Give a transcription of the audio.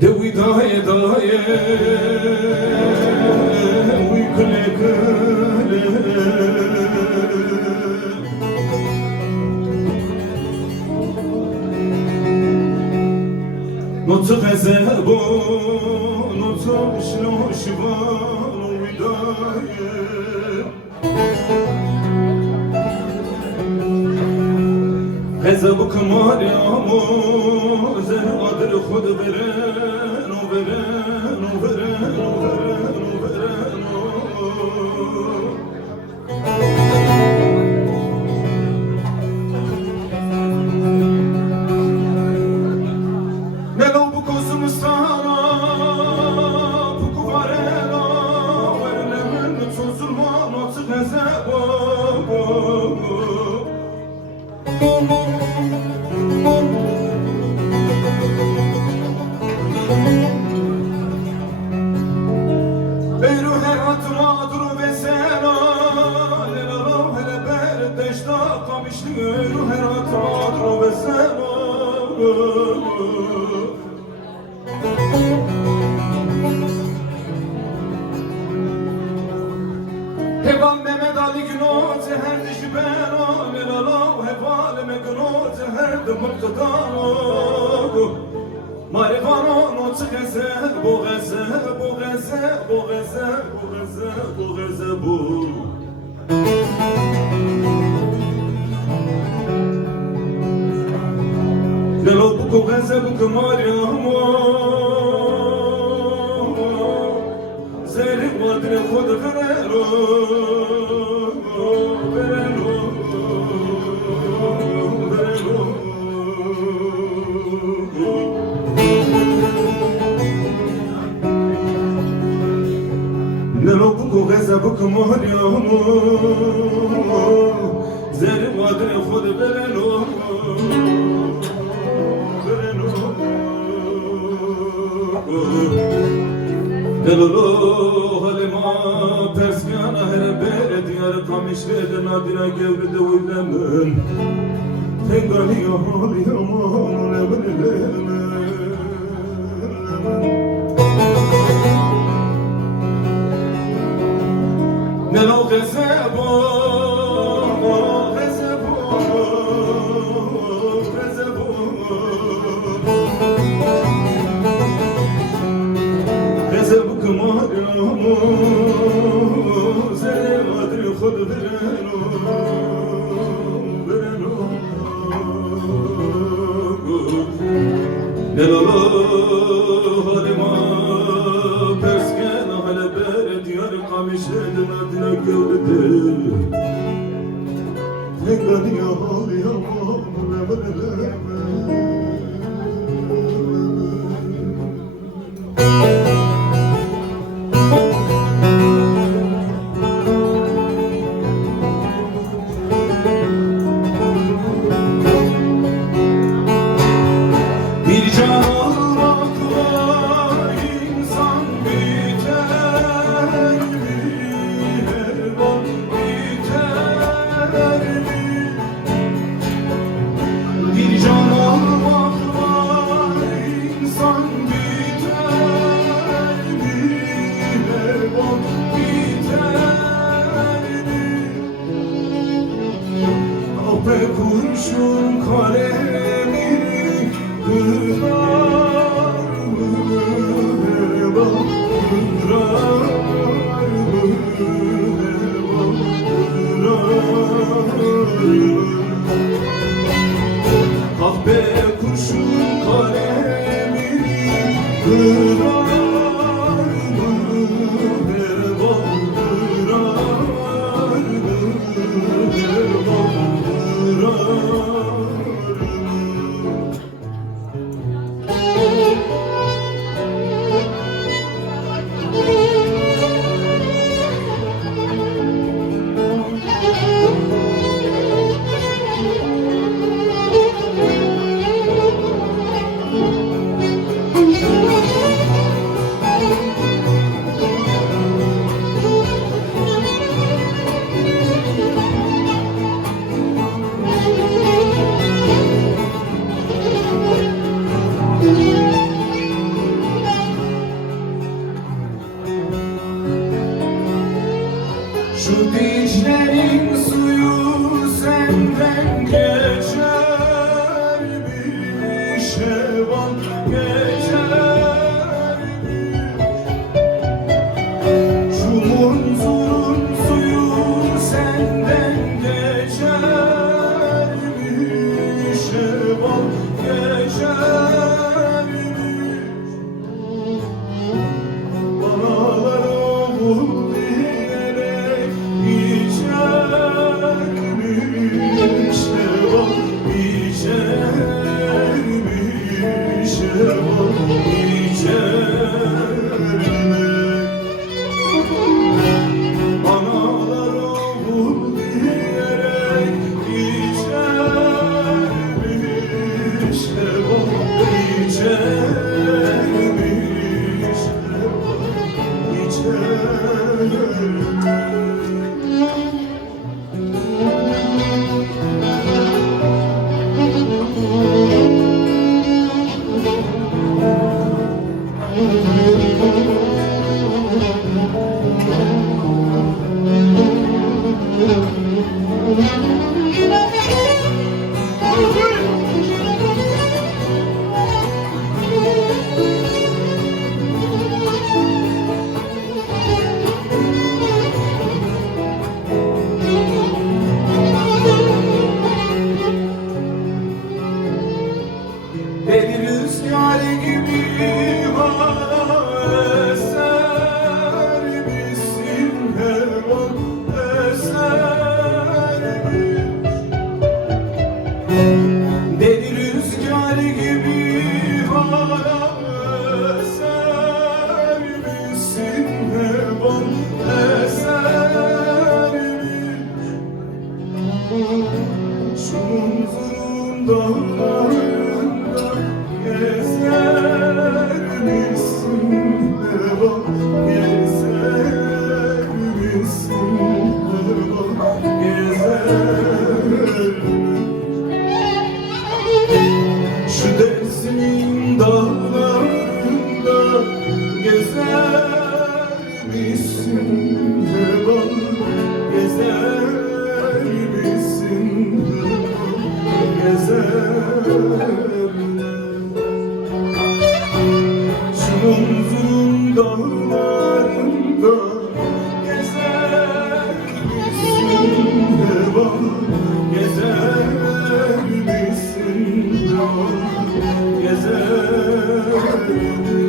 دوي داي داي ويكلك نوت غزابو نوت شلو شبان ويداي غزابو كمال يا مو زر قدر خود برن وبرن وبرن وبرن وبرن نلو بكوس مستارا بكو باريلا ورنا من نتصل ما نتصل غزابو Beyru her hatıra duru ve sena Lelalam hele berdeşta kamışlı Beyru her hatıra duru ve sena Hevan Mehmet Ali Günot Zeher dişi bena Lelalam hevalime Günot Zeher de muktadana Marivano not geze bu geze bu geze bu geze bu geze bu geze bu Delo bu geze bu kmariyamo Zeri vadre khod verelo verelo verelo Nelo buku geza buku mohriyamu Zeri vadre khod verelo verelo Delolo halima perskana hele bere diyar kamişvede nadine gevride uylemen Tengani yahali yaman lemen lemen Nelo gazebo, gazebo, gazebo Gazebo kmaryamu Zere adri khud vereno vereno Nelo halima perskena hele bere diyar kamişvede nadine gevride Tengani yahali yaman lemen lemen Bir can almakla insan biter mi? Hervan biter mi? Bir can almakla insan biter mi? Hervan biter mi? Ape kurşun kalemi Kırar mı hevan, kırar mı hevan, kırar mı? Kahpe kurşun kalemini kırar mı hevan, kırar mı hevan, kırar mı? Şu munzurun suyu senden geçermiş, Şevval geçermiş. Analar oğul diyerek içermiş, Şevval içermiş, Şevval içermiş. Analar oğul diyerek içermiş, Şevval içermiş, Deli rüzgar gibi hala eser misin Heval, eser misin? Deli rüzgar gibi hala eser misin Heval, eser misin? Şu munzurun dağlarında gezer misin Heval, gezer misin Heval, gezer misin? Şu Dersim'in dağlarında gezer misin Heval, gezer misin Heval, gezer misin? Şu munzurun dağlarında gezer misin Heval, gezer misin Heval, gezer misin?